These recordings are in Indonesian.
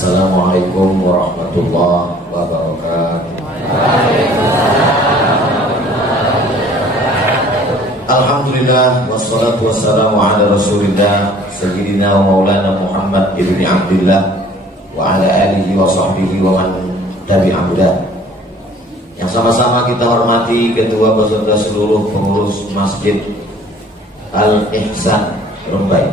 Assalamualaikum warahmatullahi wabarakatuh. Alhamdulillah wassalatu wassalamu ala rasulillah sayyidina wa maulana Muhammad ibni Abdillah wa ala alihi wa sahbihi wa man tabi'ahudah. Yang sama-sama kita hormati ketua beserta seluruh pengurus Masjid Al-Ihsan Rumbai,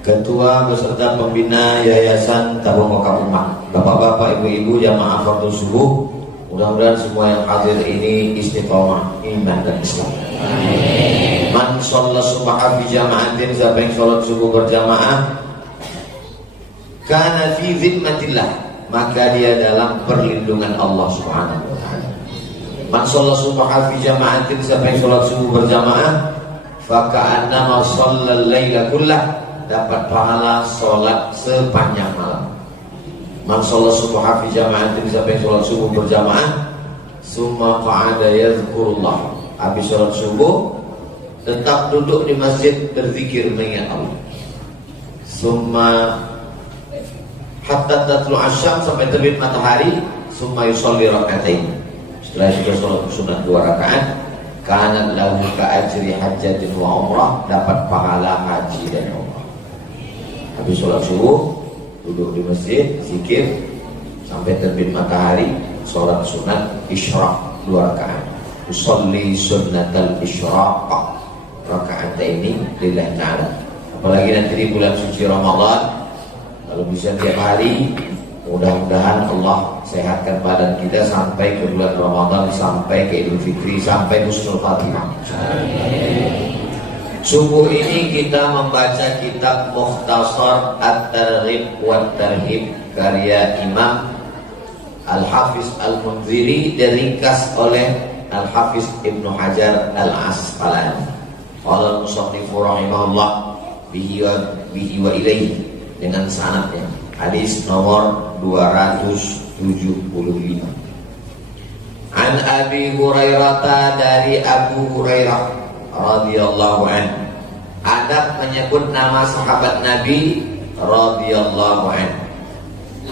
ketua beserta pembina Yayasan Tabung Wakaf Ummah, bapak-bapak, ibu-ibu, jamaah fardhu subuh. Mudah-mudahan semua yang hadir ini istiqomah iman dan Islam. Amin. Man shalla subha fi jama'atin, siapa yang sholat subuh berjamaah, kana fi zimmatillah, maka dia dalam perlindungan Allah Subhanahu wa taala. Man shalla subha fi jama'atin, siapa yang sholat subuh berjamaah, fa ka'annama shallal laila kullah, dapat pahala sholat sepanjang malam. Man sholat subuh fi jama'atin, siapa yang sholat subuh berjamaah, summa qa'ada yadhkurullah, habis sholat subuh tetap duduk di masjid berzikir mengingat Allah, summa hatta tatlu asyam, sampai terbit matahari, summa yusolli rakaatain, setelah itu sholat sunat 2 rakaat, kana lahu ka ajri hajjatin wa umrah, dapat pahala haji dan umrah. Habis sholat subuh duduk di masjid, zikir sampai terbit matahari, sholat sunat isyraq 2 rakaat. Usolli sunnatal isyraq, rakaat ini lillahi ta'ala. Apalagi nanti di bulan suci Ramadan, kalau bisa tiap hari, mudah-mudahan Allah sehatkan badan kita sampai ke bulan Ramadan, sampai ke Idul Fitri, sampai husnul khatimah. Subuh ini kita membaca kitab Mukhtasar At-Targhib wa Tarhib karya Imam Al-Hafiz Al-Munziri, diringkas oleh Al-Hafiz Ibnu Hajar Al-Asqalani. Qala al-musannifu rahimahullah bihi wa ilaihi, dengan sanadnya, hadis nomor 275. An Abi Hurairah, dari Abu Hurairah radhiyallahu anhu. Adab menyebut nama sahabat Nabi radhiyallahu anhu.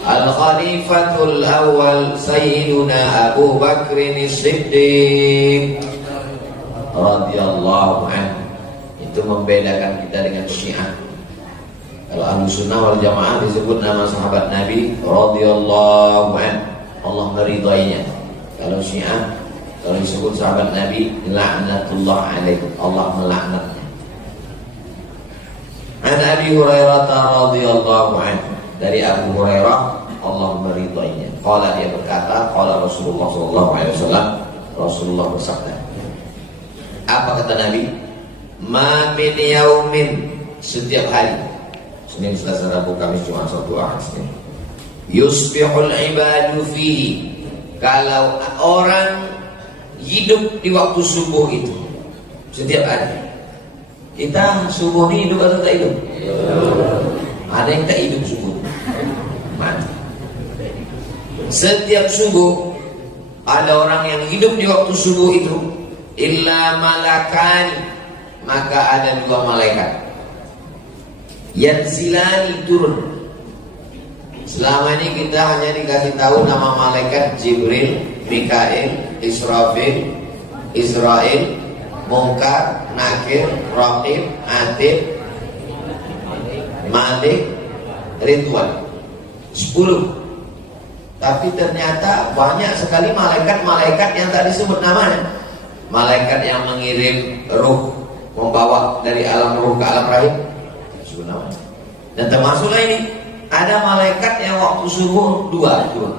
Al-Khalifatul Awwal Sayyiduna Abu Bakr As-Siddiq radhiyallahu anhu. Itu membedakan kita dengan Syiah. Kalau Ahlussunnah wal Jamaah disebut nama sahabat Nabi radhiyallahu anhu, Allah meridainya. Kalau Syiah, kalau disebut sahabat Nabi, la'natullah alaihi, Allah melaknatnya. An Abi Hurairah radhiyallahu anhu, dari Abu Hurairah, Allah meridainya. Qala, dia berkata, qala Rasulullah sallallahu alaihi wasallam, Rasulullah bersabda. Apa kata Nabi? Ma min yaumin, setiap hari, Senin, Selasa, Rabu, Kamis, Jumat, Sabtu, Ahad, Senin, yusbihul ibadu fihi, kalau orang hidup di waktu subuh itu, setiap hari. Kita subuh ini hidup atau tak hidup? Ada yang tak hidup subuh, mati. Setiap subuh ada orang yang hidup di waktu subuh itu, illa malakan, maka ada 2 malaikat yanzilani, turun. Selama ini kita hanya dikasih tahu nama malaikat Jibril, Mikail, Israfil, Israel, Munkar, Nakir, Raqib, Atid, Malik, Ridwan, 10. Tapi ternyata banyak sekali malaikat-malaikat yang tak disebut namanya. Malaikat yang mengirim ruh, membawa dari alam ruh ke alam rahim, disebut namanya. Dan termasuklah ini, ada malaikat yang waktu subuh 2 turun.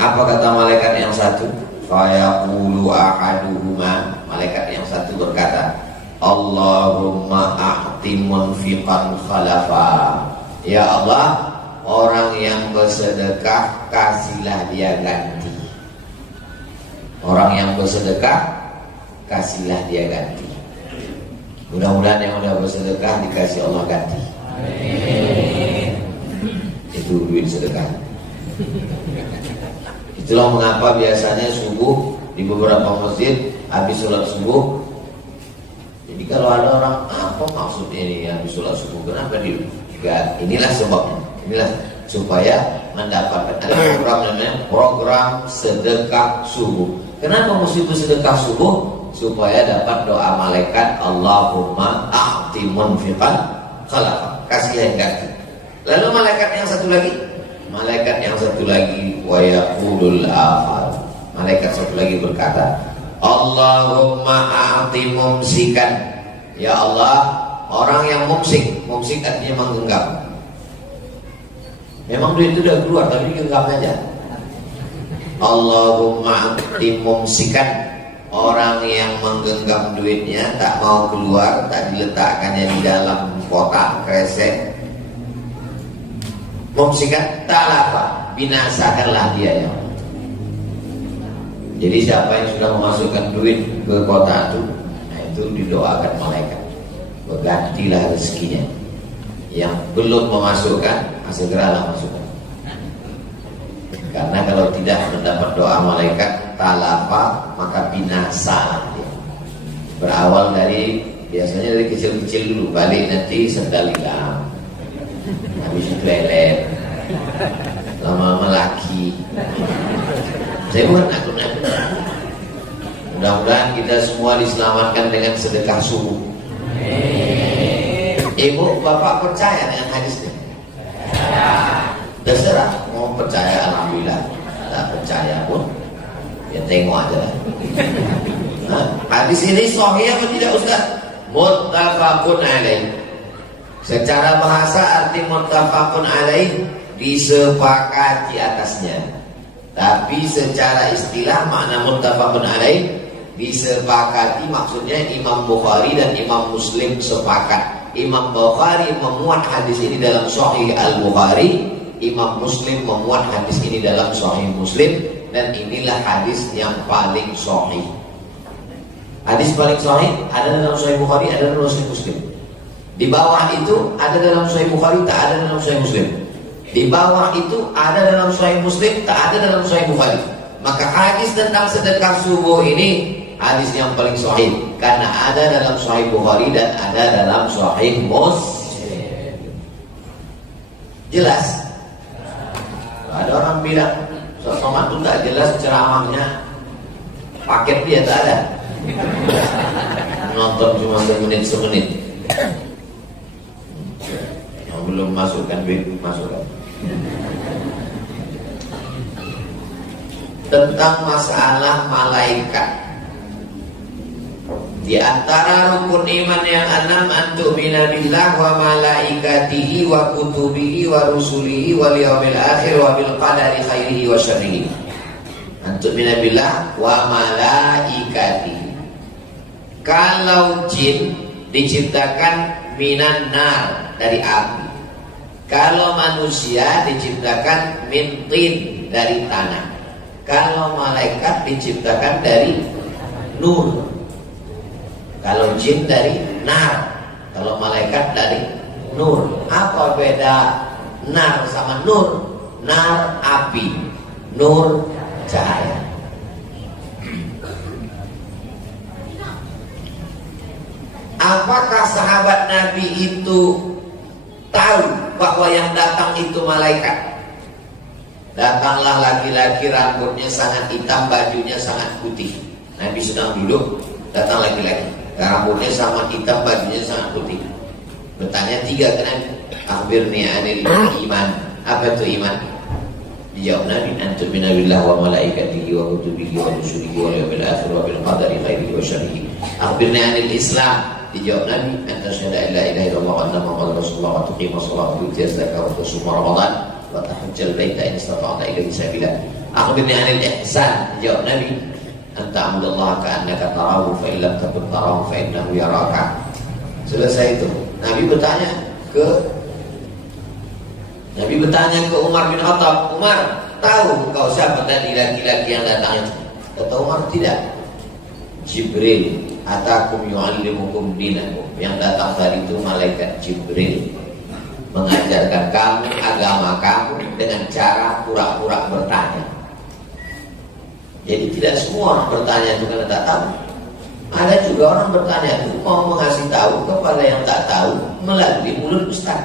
Apa kata malaikat yang satu? Fayaqulu ahaduhuma, malaikat yang satu berkata, Allahumma a'ti munfiqan khalafa, ya Allah, orang yang bersedekah kasihlah dia ganti. Orang yang bersedekah kasihlah dia ganti. Mudah-mudahan yang udah bersedekah dikasih Allah ganti. Amin. Itu duit sedekah. Itulah mengapa biasanya subuh di beberapa masjid habis sholat subuh. Jadi kalau ada orang, apa maksudnya ini habis sholat subuh? Kenapa Ya, inilah sebabnya. Inilah supaya mendapatkan ada program namanya program sedekah subuh. Kenapa mesti sedekah subuh? Supaya dapat doa malaikat Allahumma a'ti munfiqan khalaqah, kasih yang ganti. Lalu malaikat yang satu lagi wa yaqulul akhar, malaikat satu lagi berkata Allahumma a'ti mumsikan, ya Allah, orang yang mumsik artinya menggenggam. Memang duit itu udah keluar tapi digenggam aja. Allahumma a'ti mumsikan, orang yang menggenggam duitnya tak mau keluar, tak diletakkannya di dalam kotak kresek. Mumsikan talafa, binasakanlah dia ya. Jadi siapa yang sudah memasukkan duit ke kotak itu, nah itu didoakan malaikat, bergantilah rezekinya. Yang belum memasukkan, segeralah masukkan. Karena kalau tidak mendapat doa malaikat talafa, maka binasa dia. Berawal dari, biasanya dari kecil-kecil dulu, balik nanti sendal hilang, habis itu lelet, lama-lama laki. Saya bukan nakut-nakut. Mudah-mudahan kita semua diselamatkan dengan sedekah subuh. Ibu, bapak percaya dengan hadis ini? Terserah, mau percaya alhamdulillah, tak percaya pun ya tengok aja lah. Hadis ini sahih atau tidak Ustaz? Muttafaqun alaih. Secara bahasa arti muttafaqun alaih, disepakati atasnya. Tapi secara istilah makna muttafaqun alaih, disepakati maksudnya Imam Bukhari dan Imam Muslim sepakat. Imam Bukhari memuat hadis ini dalam Sahih Al-Bukhari, Imam Muslim memuat hadis ini dalam Sahih Muslim, dan inilah hadis yang paling sahih. Hadis paling sahih ada dalam Sahih Bukhari, ada dalam Sahih Muslim. Di bawah itu ada dalam Sahih Bukhari, tak ada dalam Sahih Muslim. Di bawah itu ada dalam Sahih Muslim, tak ada dalam Sahih Bukhari. Maka hadis tentang sedekah subuh ini hadis yang paling sahih, karena ada dalam Sahih Bukhari dan ada dalam Sahih Muslim. Jelas? Ada orang bilang Somad itu tak jelas ceramahnya, paket dia tak ada, nonton cuma semenit. Yang belum masukkan duit masukkan. Tentang masalah malaikat, di antara rukun iman yang enam, antu'mina billah wa malaikatihi wa kutubihi wa rusulihi wal yawmil akhir wa bil qadari khairihi wa syarrihi. Antu'mina billah wa malaikatihi. Kalau jin diciptakan minan nar, dari api. Kalau manusia diciptakan min tin, dari tanah. Kalau malaikat diciptakan dari nur. Kalau jin dari nar, kalau malaikat dari nur. Apa beda nar sama nur? Nar api, nur cahaya. Apakah sahabat Nabi itu tahu bahwa yang datang itu malaikat? Datanglah laki-laki, rambutnya sangat hitam, bajunya sangat putih. Nabi sedang duduk, datang laki-laki, rambutnya sangat hitam, bajunya sangat putih. Bertanya tiga ke Nabi, akhbirni anil iman. Apa itu iman? Dijawab Nabi, antu'mina billah wa malaikatihi wa kutubihi wa rusulihi wal yawmil akhir wa bil qadari khairihi wa syarrihi. Akhbirni anil Islam. Dijawab Nabi, anta syahada illa ilaha illallah wa anna muhammadar rasulullah wa tuqima shalah wa tu'ti zakah wa tasuma ramadan wa tahajjal baita in istata'ta ilaihi sabila. Akhbirni anil ihsan. Dijawab Nabi, anta amdallaha ka'annaka tarahu fa illam takun tarahu fa innahu yaraka. Selesai itu. Nabi bertanya ke Umar bin Khattab, Umar, tahu engkau siapa tadi laki-laki yang datang itu? Kata Umar, tidak. Jibril, atakum yu'allimukum dinakum. Yang datang tadi itu malaikat Jibril, mengajarkan kamu agama kamu dengan cara pura-pura bertanya. Jadi tidak semua orang bertanya itu karena tak tahu. Ada juga orang bertanya itu mau mengasih tahu kepada yang tak tahu melalui mulut ustaz.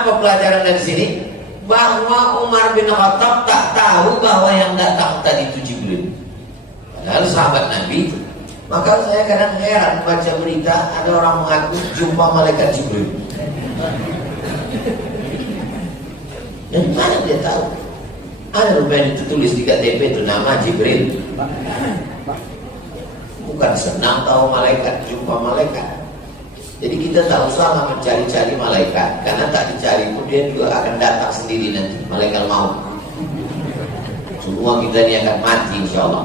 Apa pelajaran dari sini? Bahwa Umar bin Khattab tak tahu bahwa yang datang tadi itu Jibril. Padahal sahabat Nabi. Maka saya kadang heran baca berita ada orang mengaku jumpa malaikat Jibril. Dan mana dia tahu? Ada rupanya ditulis di KTP itu nama Jibril. Bukan senang tahu malaikat, jumpa malaikat. Jadi kita tak usah mencari-cari malaikat, karena tak dicari pun dia juga akan datang sendiri nanti, malaikat maut. Semua kita ini akan mati insya Allah.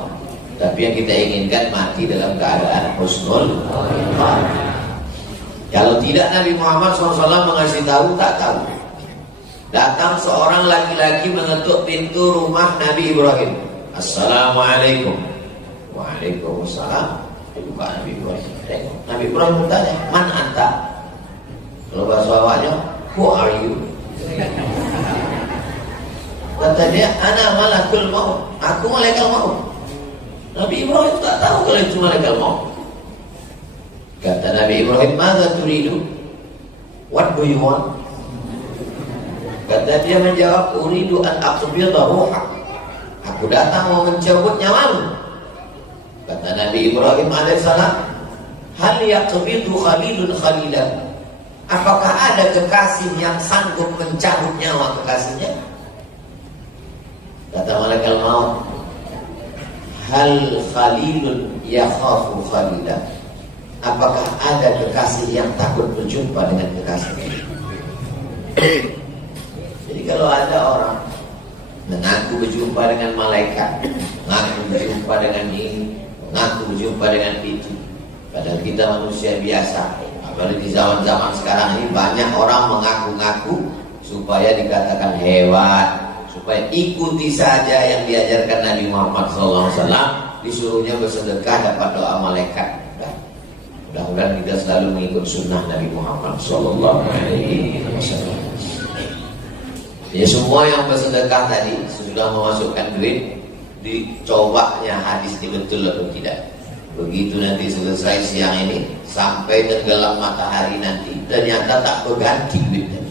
Tapi yang kita inginkan mati dalam keadaan husnul khatimah. Kalau tidak, Nabi Muhammad SAW mengasih tahu, tak tahu. Datang seorang laki-laki mengetuk pintu rumah Nabi Ibrahim. Assalamualaikum. Waalaikumsalam. Buka Nabi Ibrahim. Nabi Ibrahim bertanya, man anta? Kalau bahasa awalnya, who are you? Kata dia, ana malakul maut. Aku malaikat maut. Nabi Ibrahim tak tahu kalau itu malaikat maut. Kata Nabi Ibrahim, madza turidu? What do you want? Kata dia menjawab, uridu an aqbidha ruhak. Aku datang mau mencabut nyawamu. Kata Nabi Ibrahim alaihissalam, hal yaqbidhu khalilun khalilan. Apakah ada kekasih yang sanggup mencabut nyawa kekasihnya? Kata malaikat maut, hal khalilun yakhafu khalilan. Apakah ada kekasih yang takut berjumpa dengan kekasihnya? Jadi kalau ada orang mengaku berjumpa dengan malaikat, mengaku berjumpa dengan ini, mengaku berjumpa dengan itu, padahal kita manusia biasa. Apalagi di zaman-zaman sekarang ini banyak orang mengaku-ngaku supaya dikatakan hebat, supaya ikuti saja yang diajarkan Nabi Muhammad SAW. Disuruhnya bersedekah dapat doa malaikat. Mudah-mudahan kita selalu mengikut sunnah Nabi Muhammad SAW. Ya, semua yang bersedekah tadi sudah memasukkan duit, dicobanya hadis ini betul atau tidak. Begitu nanti selesai siang ini sampai tenggelam matahari nanti, ternyata tak berganti duitnya.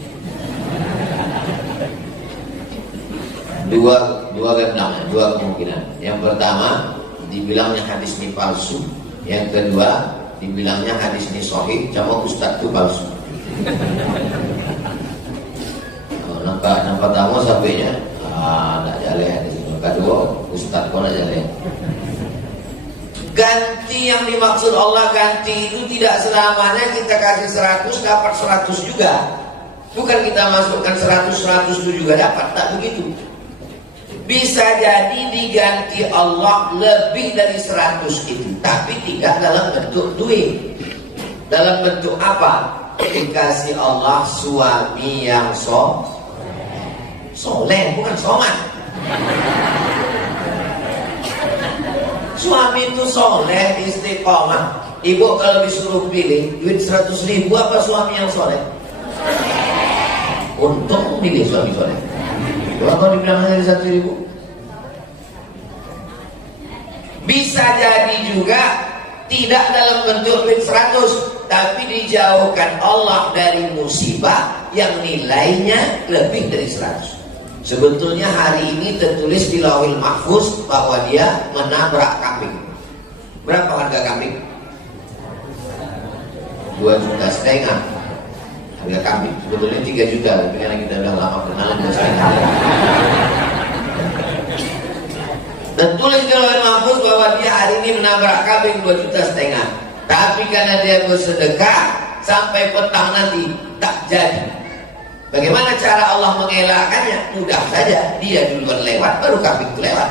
Dua gendang, dua kemungkinan. Yang pertama, dibilangnya hadis ini palsu. Yang kedua, dibilangnya hadis ini sahih, cuma ustaz itu palsu. Nampak tamu sampainya, nak jalan hadis ini. Kedua, ustaz pun nak jalan. Ganti yang dimaksud Allah ganti itu tidak selamanya kita kasih 100 dapat 100 juga. Bukan kita masukkan 100 itu juga dapat, tak begitu. Bisa jadi diganti Allah lebih dari 100 itu, tapi tidak dalam bentuk duit. Dalam bentuk apa? Dikasih Allah suami yang soleh, bukan somat. Suami itu soleh, istiqomah. Ibu kalau disuruh pilih duit 100.000 apa suami yang soleh? Untung pilih suami soleh. Kalau dibilang hanya 1.000, bisa jadi juga tidak dalam bentuk duit 100, tapi dijauhkan Allah dari musibah yang nilainya lebih dari 100. Sebetulnya hari ini tertulis di Lauhil Mahfuz bahwa dia menabrak kambing. Berapa harga kambing? 2,5 juta harga kambing. Sebetulnya 3 juta, tapi karena kita udah lama kenalan 2,5. Dan tulis di Lauhil Mahfuz bahwa dia hari ini menabrak kambing 2,5 juta. Tapi karena dia bersedekah sampai petang nanti tak jadi. Bagaimana cara Allah mengelakkannya? Mudah saja, dia duluan lewat, baru kambing itu lewat.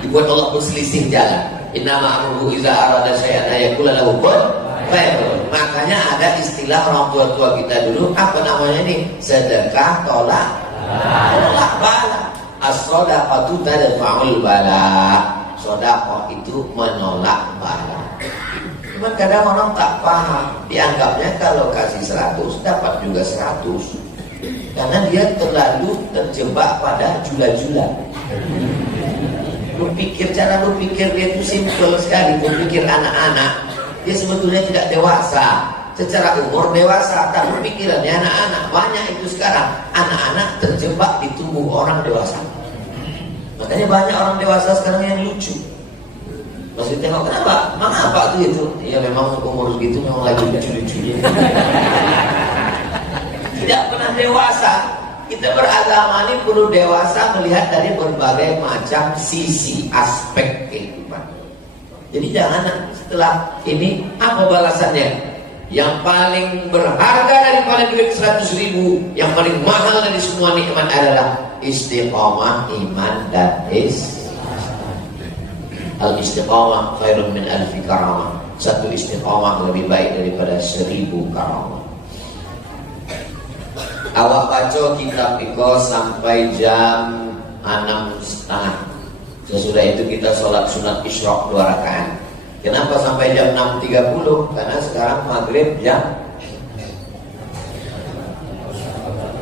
Dibuat Allah berselisih jalan. Innama amruhu iza arada syai'an ayaqula lahu kun fayakun. Makanya ada istilah orang tua-tua kita dulu, apa namanya ini? Sedekah tolak bala. As-shadaqatu tadfa'ul bala. Sedekah itu menolak bala. Cuma kadang orang tak paham, dianggapnya kalau kasih 100 dapat juga 100, karena dia terlalu terjebak pada jula-jula. Cara berpikir dia itu simpel sekali. Berpikir anak-anak, dia sebetulnya tidak dewasa. secara umur dewasa, tapi pikirannya anak-anak. Banyak itu sekarang anak-anak terjebak di tubuh orang dewasa. Makanya banyak orang dewasa sekarang yang lucu. Masih tengok, kenapa? Mengapa tuh itu? Ya memang umur segitu memang lagi lucu-lucunya. Tidak pernah dewasa. Kita beragama ini perlu dewasa melihat dari berbagai macam sisi aspek kehidupan. Jadi jangan setelah ini apa balasannya? Yang paling berharga daripada duit 100.000, yang paling mahal dari semua nikmat adalah istiqamah iman dan al-istiqamah khairun min alfi karamah. Satu istiqamah lebih baik daripada 1000 karamah. Awak baca kitab Iko sampai jam 6:30. Sesudah itu kita sholat sunat isyraq 2 rakaat. Kenapa sampai jam 6.30? Karena sekarang maghrib jam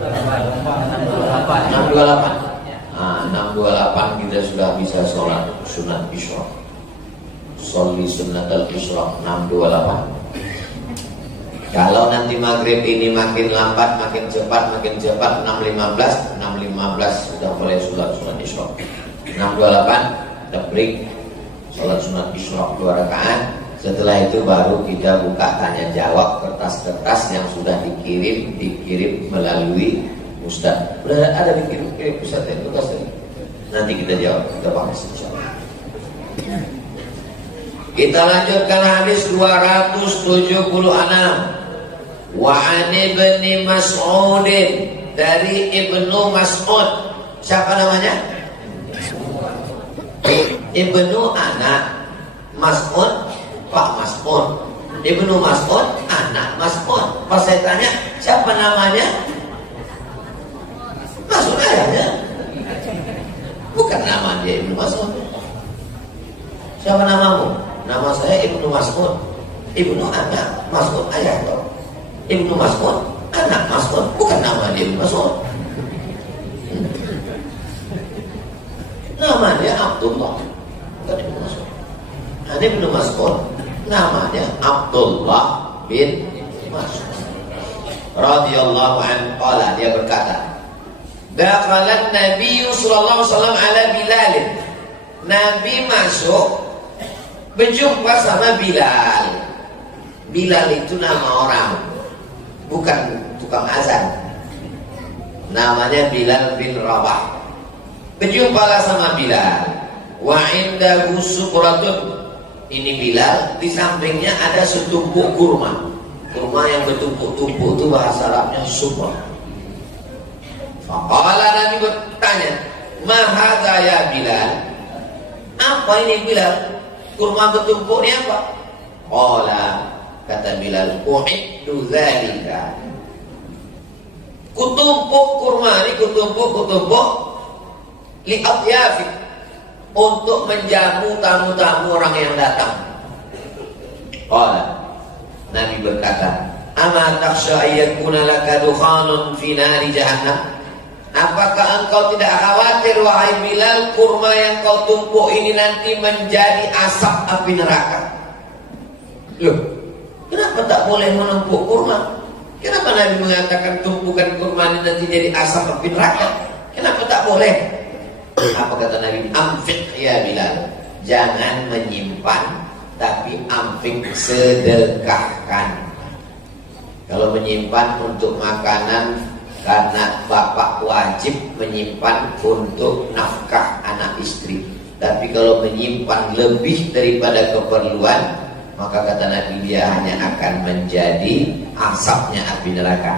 6.28. 6.28 kita sudah bisa sholat sunat isyraq. Sholli sunat al-isyraq 6.28. Kalau nanti maghrib ini makin lambat, makin cepat, 6.15 sudah mulai sholat sunat isyraq. 6.28 kita break, sholat sunat isyraq 2 rakaat. Setelah itu baru kita buka tanya jawab, kertas-kertas yang sudah dikirim melalui Ustaz. Udah ada dikirim Ustaz itu tadi. Nanti kita jawab, kita bahas insyaallah. Kita lanjutkan hadis 276. Wa an Ibnu Mas'ud, dari Ibnu Mas'ud. Siapa namanya? Ibnu anak Mas'ud, Pak Mas'ud. Ibnu Mas'ud anak Mas'ud. Pas saya tanya siapa namanya, Mas'ud ayahnya. Bukan nama dia Ibnu Mas'ud. Siapa namamu? Nama saya Ibnu Mas'ud. Ibnu anak Mas'ud ayah toh. Ibnu Mas'ud anak Mas'ud, bukan nama dia Ibnu Mas'ud. Namanya Abdullah. Ada Ibnu Mas'ud, namanya Abdullah bin Mas'ud radhiyallahu anhu. Qala, dia berkata, dakhala Nabi sallallahu alaihi wasallam ala Bilal. Nabi masuk berjumpa sama Bilal. Bilal itu nama orang, bukan tukang azan. Namanya Bilal bin Rabah. Berjumpalah sama Bilal. Wa indahu sukratun. Ini Bilal, di sampingnya ada setumpuk kurma. Kurma yang bertumpuk-tumpuk itu bahasa Arabnya sukra. Faqala, Nabi bertanya, ma hadza ya Bilal? Apa ini Bilal? Kurma bertumpuk ini apa? Qala, kata Bilal, u'iddu dzalika. Kutumpuk kurma ini, kutumpuk li atyafik, untuk menjamu tamu-tamu orang yang datang. Qala, Nabi berkata, ama takhsha ayyakuna laka dukhanun fi nari jahannam? Apakah engkau tidak khawatir wahai Bilal, kurma yang kau tumpuk ini nanti menjadi asap api neraka? Loh, kenapa tak boleh menumpuk kurma? Kenapa Nabi mengatakan tumpukan kurma ini nanti jadi asap api neraka? Kenapa tak boleh? Apa kata Nabi? Amfik ya Bilal, jangan menyimpan, tapi amfik, sedekahkan. Kalau menyimpan untuk makanan, karena bapak wajib menyimpan untuk nafkah anak istri. Tapi kalau menyimpan lebih daripada keperluan, maka kata Nabi, dia hanya akan menjadi asapnya api neraka.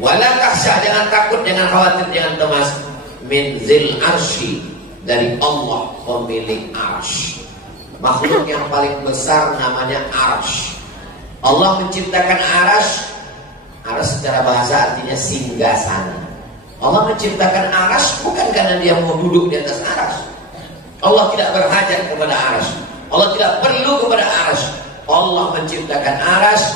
Wala takhsha, jangan takut, jangan khawatir, jangan cemas. Min zil arsy, dari Allah pemilik arsy. Makhluk yang paling besar namanya arsy. Allah menciptakan arsy. Arsy secara bahasa artinya singgasana. Allah menciptakan arsy bukan karena dia mau duduk di atas arsy. Allah tidak berhajat kepada arsy. Allah tidak perlu kepada arsy. Allah menciptakan arsy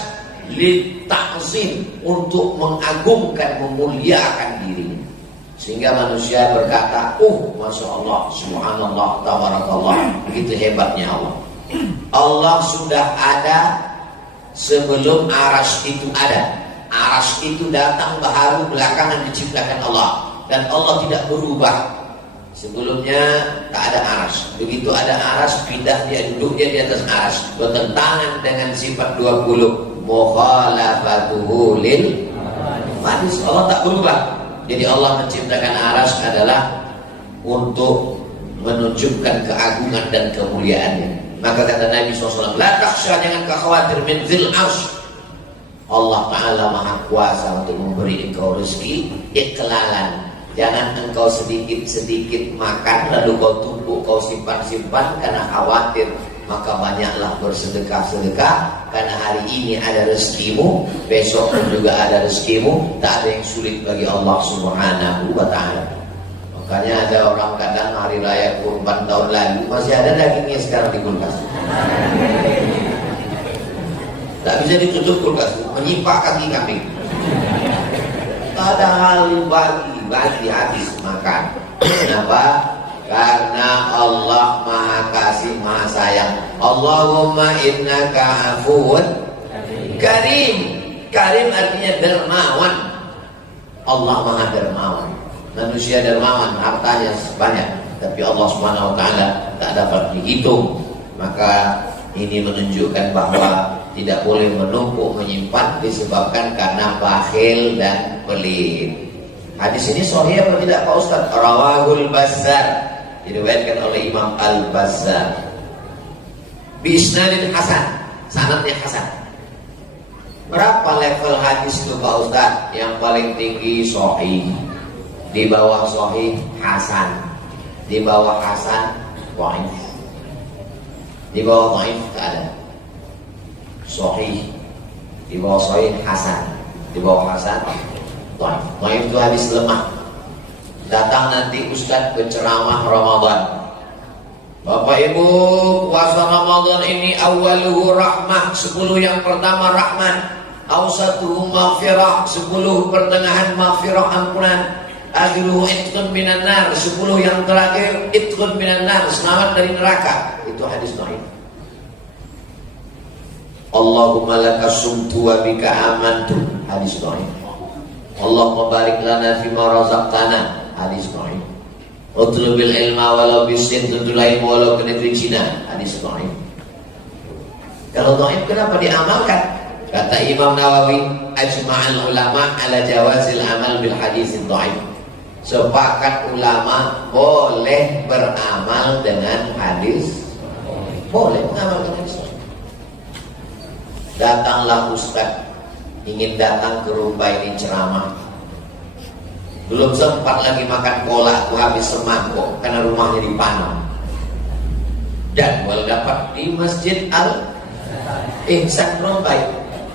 litakzim, untuk mengagungkan, memuliakan dirinya. Sehingga manusia berkata, Masya Allah, Subhanallah, Tabarakallah. Begitu hebatnya Allah. Allah sudah ada sebelum arsy itu ada. Arsy itu datang baru belakangan diciptakan Allah, dan Allah tidak berubah. Sebelumnya tak ada arsy. Begitu ada arsy, pindah dia, duduk dia di atas arsy. Bertentangan dengan sifat 20 mukhalafatuhu lil hadis. Allah tak berubah. Jadi Allah menciptakan arsy adalah untuk menunjukkan keagungan dan kemuliaannya. Maka kata Nabi SAW, la takhsha, jangan kau khawatir, min zil arsy. Allah Ta'ala maha kuasa untuk memberi engkau rezeki iklalan. Jangan engkau sedikit-sedikit makan lalu kau tumpuk, kau simpan-simpan karena khawatir. Maka banyaklah bersedekah-sedekah, karena hari ini ada rezekimu, besok pun juga ada rezekimu. Tak ada yang sulit bagi Allah Subhanahu wa Ta'ala. Makanya ada orang kadang hari raya kurban tahun lalu masih ada dagingnya sekarang di kulkas. Tak bisa ditutup kulkas, menyimpak kaki kambing. Padahal bagi habis makan. Kenapa? Karena Allah maha kasih, maha sayang. Allahumma innaka afuwun karim. Karim artinya dermawan. Allah maha dermawan. Manusia dermawan, hartanya banyak, tapi Allah Subhanahu wa Ta'ala tak dapat dihitung. Maka ini menunjukkan bahwa tidak boleh menumpuk menyimpan disebabkan karena bakhil dan pelit. Hadis ini sahih atau tidak Pak Ustaz? Rawahul Bazzar, diriwayatkan oleh Imam Al-Bazzar bi isnadin hasan, sanadnya hasan. Berapa level hadis itu Pak Ustaz? Yang paling tinggi sahih, di bawah sahih hasan, di bawah hasan dhaif, di bawah dhaif tak ada. Sahih, di bawah sahih hasan, di bawah hasan dhaif. Dhaif itu hadis lemah. Datang nanti Ustaz berceramah Ramadan, Bapak Ibu, puasa Ramadan ini awaluhu rahmah, 10 yang pertama rahmat, awsatuhu maghfirah, 10 pertengahan maghfirah ampunan, akhiruhu itqun minan nar, 10 yang terakhir itqun minan nar, selamat dari neraka. Itu hadis dhaif. Allahumma laka sumtu wa bika amantu, hadis dhaif. Allahumma barik lana fima razaqtana, hadis dhaif. Utlubil ilma walau bisin, tentulah ilmu walau ke negeri Cina, hadis dhaif. Kalau dhaif kenapa diamalkan? Kata Imam Nawawi, ajma'al ulama ala jawazil amal bil hadis dhaif. Sepakat ulama boleh beramal dengan hadis, boleh beramal dengan hadis. Datanglah Ustaz, ingin datang ke rumah ini ceramah. Belum sempat lagi makan kolak, aku habis semangkuk karena rumahnya dipanam. Jadwal dapat di Masjid Al-Ihsan Rombay.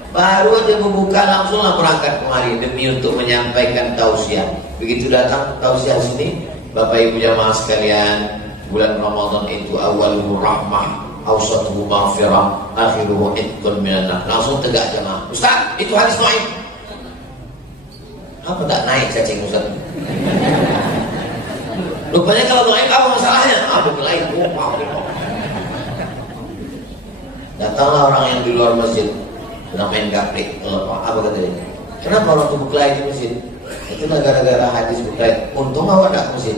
Baru aja membuka langsunglah berangkat kemari demi untuk menyampaikan tausiah. Begitu datang tausiah sini, Bapak Ibu jamaah sekalian, bulan Ramadan itu awaluhu rahmah, awsatuhu maghfirah, akhiruhu itqun minan nar. Langsung tegak jamaah. Ustaz, itu hadis dhaif. Apa tak naik cacing Ustaz? Rupanya kalau dhaif apa masalahnya? Apa lain? Datanglah orang yang di luar masjid, sedang main gaplik. Apa kata dia? Kenapa orang tuh berkelahi di masjid? Itu gara-gara hadis berkelahi. Untung awak tak masjid.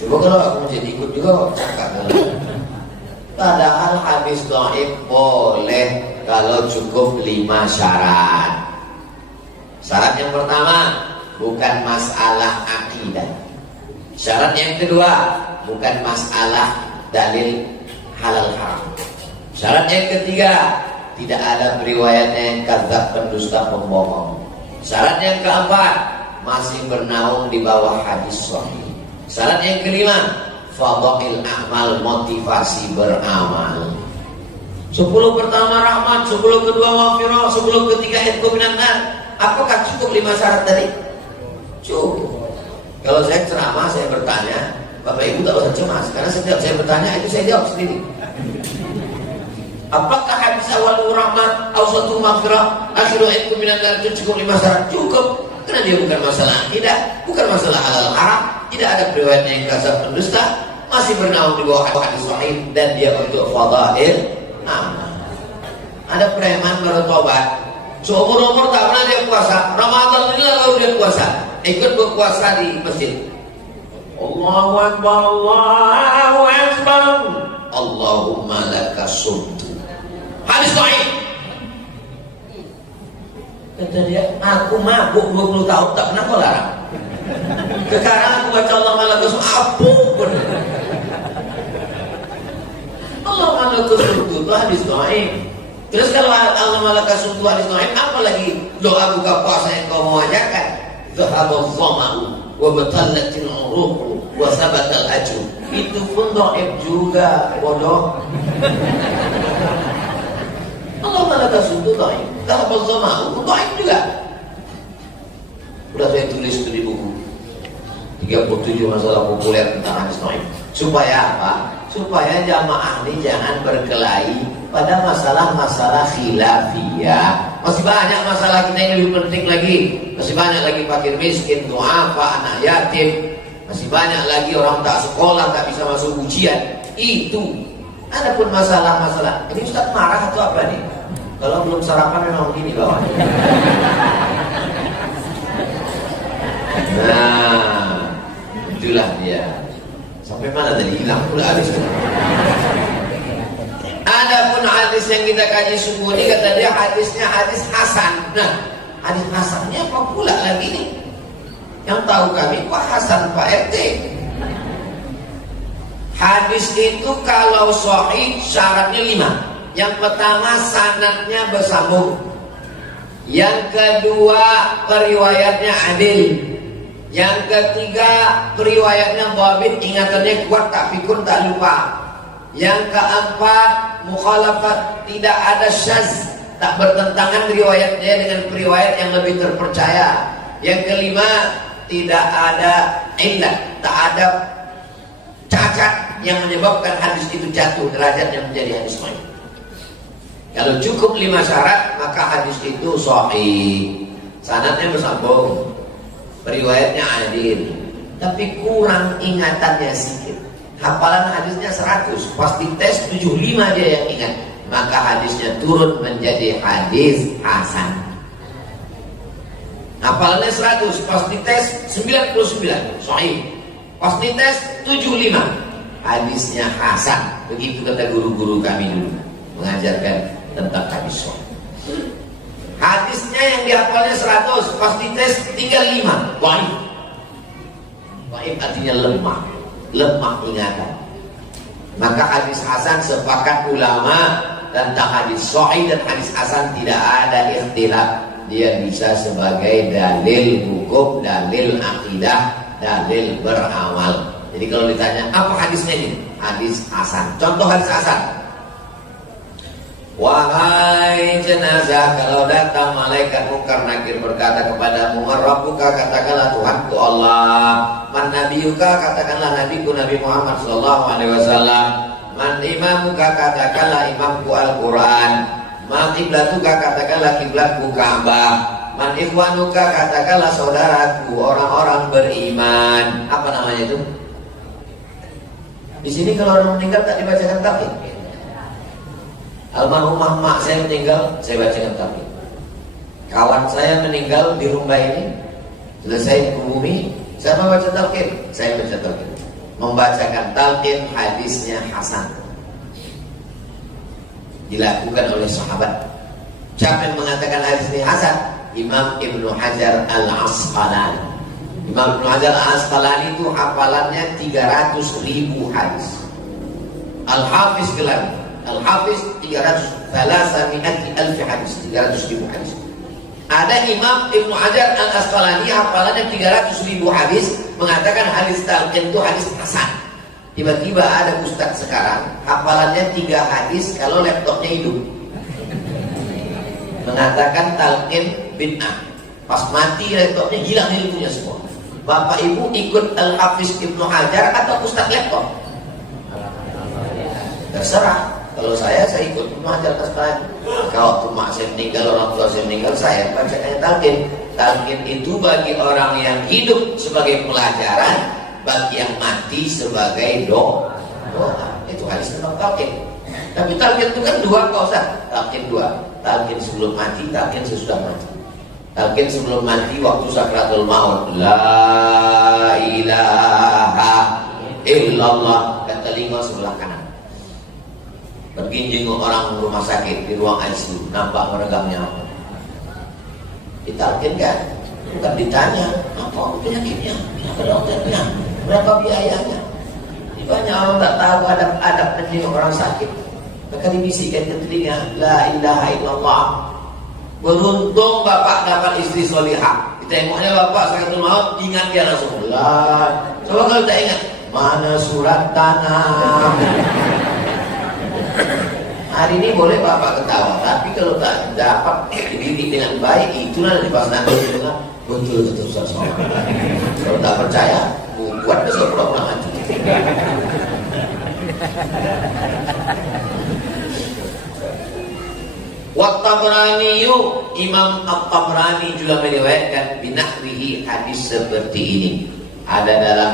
Coba kalau aku masjid ikut juga cakap. Padahal hadis dhaif boleh kalau cukup 5 syarat. Syarat yang pertama, bukan masalah akidah. Syarat yang kedua, bukan masalah dalil halal haram. Syarat yang ketiga, tidak ada periwayatnya yang kadzab, pendusta, pembohong. Syarat yang keempat, masih bernaung di bawah hadis sahih. Syarat yang kelima, fadhail amal, motivasi beramal. 10 pertama rahmat, 10 kedua maghfirah, 10 ketiga itqun minan nar. Apakah cukup 5 syarat tadi? Cukup. Kalau saya ceramah, saya bertanya, Bapak Ibu tak usah cemas, karena setiap saya bertanya itu saya jawab sendiri. Apakah hadis awal rahmat, awsatu maghfirah, akhiru itqun minan nar itu cukup 5 syarat? Cukup. Karena dia bukan masalah akidah, bukan masalah halal haram, tidak ada periwayatnya yang kadzab, pendusta, masih bernaung di bawah hadis sahih dan dia untuk fadail amal. Ada preman baru tobat, seumur-umur tak pernah dia puasa, Ramadan ini lalu dia puasa, ikut berpuasa di masjid. Allahu Akbar, Allahu Akbar, Allahumma laka sumtu. Hadis sahih. Kata dia, aku mabuk 20 tahun tak pernah kau larang. Sekarang aku baca Allah malaka sumtu, ampun. Allah malaka sumtu itu hadis sahih. Terus kalau Allah malaka sumtu hadis sahih, apa lagi doa buka puasa yang kau mau ajarkan? Zahabal zama'u wa batallatil uruq wa sabatal ajr. Itu pun dhaif juga, bodoh. Allah malaka sumtu dhaif. Zahabal zama'u dhaif juga. Sudah saya tulis itu di buku 37 masalah populer tentang hadis dhaif. Supaya apa? Supaya jamaah ini jangan berkelahi pada masalah-masalah khilafiyah. Masih banyak masalah kita yang lebih penting lagi. Masih banyak lagi fakir miskin, du'afa, anak yatim. Masih banyak lagi orang tak sekolah, tak bisa masuk ujian. Itu. Adapun masalah-masalah. Ini Ustaz marah atau apa nih? Kalau belum sarapan memang begini bawahnya. Nah, itulah dia. Sampai mana tadi? Hilang pula hadis. Adapun hadis yang kita kaji subuh ini, kata dia hadisnya hadis hasan. Nah, hadis hasannya apa pula lagi nih? Yang tahu kami Pak Hasan, Pak RT. Hadis itu kalau sahih syaratnya 5. Yang pertama sanadnya bersambung. Yang kedua periwayatnya adil. Yang ketiga periwayatnya dhabit, ingatannya kuat tak pikun tak lupa. Yang keempat mukhalafat, tidak ada syaz, tak bertentangan riwayatnya dengan periwayat yang lebih terpercaya. Yang kelima tidak ada illat, tak ada cacat yang menyebabkan hadis itu jatuh derajatnya menjadi hadis sahih. Kalau cukup 5 syarat maka hadis itu sahih. Sanadnya bersambung, periwayatnya adil, tapi kurang ingatannya sedikit. Hafalan hadisnya 100, pasti tes 75 dia yang ingat, maka hadisnya turun menjadi hadis hasan. Hafalannya 100, pasti tes 99, sahih. Pasti tes 75, hadisnya hasan. Begitu kata guru-guru kami dulu mengajarkan tentang hadis sahih. Hadisnya yang dihafalnya 100, pasti tes tinggal 5, dhaif. Dhaif artinya lemah ingatan. Maka hadis hasan sepakat ulama tentang hadis sahih dan hadis hasan tidak ada ikhtilaf. Dia bisa sebagai dalil hukum, dalil akidah, dalil beramal. Jadi kalau ditanya apa hadisnya ini? Hadis hasan. Contoh hadis hasan. Wahai jenazah, kalau datang malaikat munkar nakir berkata kepadamu, Rabbuka, katakanlah Tuhanku Allah. Man nabiyuka, katakanlah nabiku Nabi Muhammad sallallahu alaihi wasallam. Man imamuka, katakanlah imamku Al-Quran. Man kiblatuka, katakanlah kiblatku Ka'bah. Man ikhwanuka, katakanlah saudaraku orang-orang beriman. Apa namanya itu? Di sini kalau orang meninggal tak dibacakan tauhid. Almarhumah mak saya meninggal, saya bacakan tauhid. Kawan saya meninggal di rumah ini, selesai ke bumi, saya mau baca tauhid, saya baca tauhid. Membacakan tauhid hadisnya hasan, dilakukan oleh sahabat. Siapa yang mengatakan hadis ini hasan? Imam Ibnu Hajar Al-Asqalani. Imam Ibnu Hajar Al-Asqalani itu hafalannya 300.000 hadis. Al-Hafiz gelar Al-Hafiz 300.000 hadis, 300.000 hadis. Ada Imam Ibnu Hajar Al-Asqalani hafalannya 300.000 hadis, mengatakan hadis talqin itu hadis hasan. Tiba-tiba ada ustaz sekarang hafalannya 3 hadis kalau laptopnya hidup, mengatakan talqin bid'ah. Pas mati laptopnya hilang ilmunya semua. Bapak ibu ikut Al-Hafiz Ibnu Hajar atau ustaz laptop? Terserah. Kalau saya ikut Ibnu Hajar Al-Asqalani. Kalau waktu mak saya meninggal, orang tua saya meninggal, saya baca talqin. Talqin itu bagi orang yang hidup sebagai pelajaran, bagi yang mati sebagai doa. Itu hadis tentang talqin. Tapi talqin itu kan dua kok Ustaz. Talqin dua. Talqin sebelum mati, talqin sesudah mati. Talqin sebelum mati waktu sakratul maut. La ilaha illallah. Dan telinga sebelah kanan. Pergi jenguk orang rumah sakit di ruang ICU, nampak meregangnya apa? Ditalqin kan? Bukan ditanya apa penyakitnya, apa dokternya, berapa biayanya. Banyak orang tak tahu adab-adab menjenguk orang sakit. Maka dibisikkan ke telinga, la ilaha illallah. Beruntung bapak dapat istri solihah. Ditengoknya bapak sakratul maut, ingat dia langsung. Coba kalau tak ingat, mana surat tanah? Hari ini boleh bapak ketawa, tapi kalau tak dapat dididik dengan baik, itulah di pas nanti dengan betul-betul sesuatu. Kalau tak percaya, buat besok pulang aja. Wat-Tabrani, Imam At-Tabrani juga meriwayatkan binahwihi hadis seperti ini. Ada dalam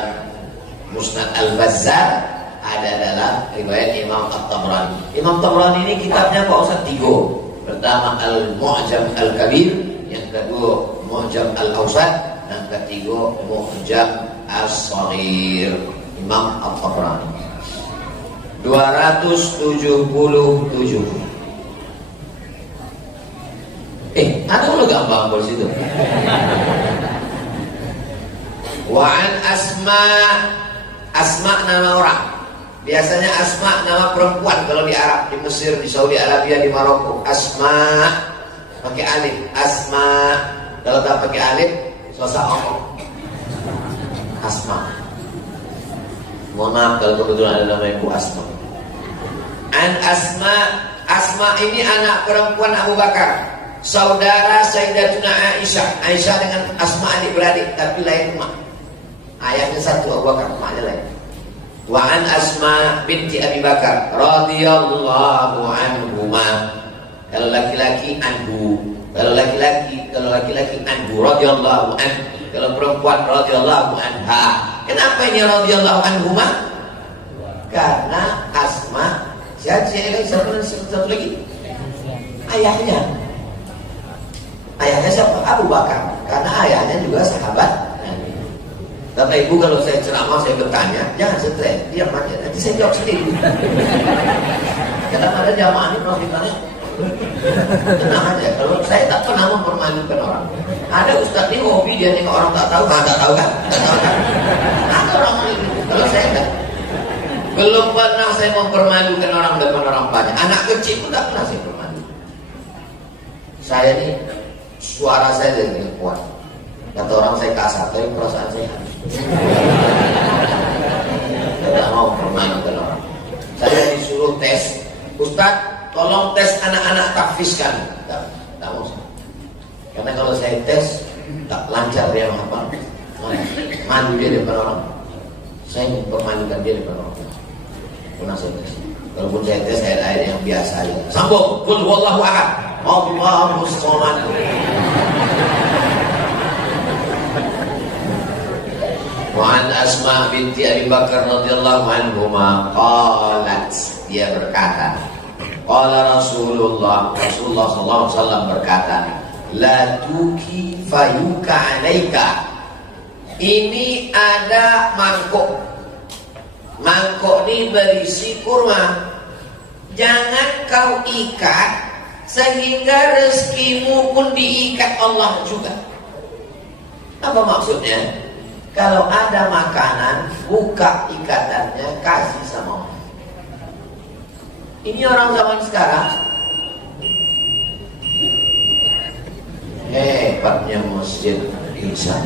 Musnad Al-Bazzar, ada dalam riwayat Imam At-Tabrani. Imam Tabrani ini kitabnya Pak Ustaz 3. Pertama Al-Mu'jam Al-Kabir, yang kedua Mu'jam Al-Awsat, yang ketiga Mu'jam As-Saghir. Imam At-Tabrani 277. Ada udah gampang di situ. Wa'an Asma nama orang. Biasanya Asma nama perempuan kalau di Arab, di Mesir, di Saudi Arabia, di Maroko. Asma pakai alif. Asma kalau tak pakai alif susah ngomong. Asma. Mohon maaf kalau kebetulan ada nama ibu Asma. An Asma ini anak perempuan Abu Bakar, saudara Sayyidatuna Aisyah. Aisyah dengan Asma adik-beradik tapi lain rumah. Ayahnya satu, Abu Bakar, rumahnya lain. Wa an Asma binti Abi Bakar radhiyallahu anhuma. Kalau laki-laki anhu, kalau laki-laki anhu radhiyallahu an. Kalau perempuan radhiyallahu anha. Kenapa ini radhiyallahu anhuma? Karena Asma siapa lagi? Ayahnya siapa? Abu Bakar. Karena ayahnya juga sahabat. Kata ibu, kalau saya ceramah saya bertanya, jangan stres, diam aja, nanti saya jawab sendiri. Kadang ada jamaah ini kalau ditanya, tenang aja. Kalau saya tak pernah mempermalukan orang. Ada ustaz ini hobi dia nengok orang tak tahu, tak tahu kan? Ada orang ini. Kalau saya kan, belum pernah saya mempermalukan orang depan orang banyak. Anak kecil pun tak pernah saya permalukan. Saya ini suara saya dari kuat. Kata orang saya kasar, tapi perasaan saya halus. Saya tak mau permalukan orang. Saya disuruh tes, Ustaz, tolong tes anak-anak tahfizkan. Tak mau. Karena kalau saya tes, tak lancar dia menghafal. Malu dia depan orang. Saya mempermalukan dia depan orang. Pernah saya tes. Walaupun saya tes ayat-ayat yang biasa aja. Sambung, qul huwallahu ahad, Allahus samad. Wa an Asma binti Abi Bakar radhiyallahu anhuma qalat, dia berkata, qala Rasulullah sallallahu alaihi wasallam berkata, la tuki fayuka alaika. Ini ada mangkok ini berisi kurma, jangan kau ikat sehingga rezekimu pun diikat Allah juga. Apa maksudnya? Kalau ada makanan, buka ikatannya, kasih sama orang. Ini orang zaman sekarang. Hebatnya masjid Insan.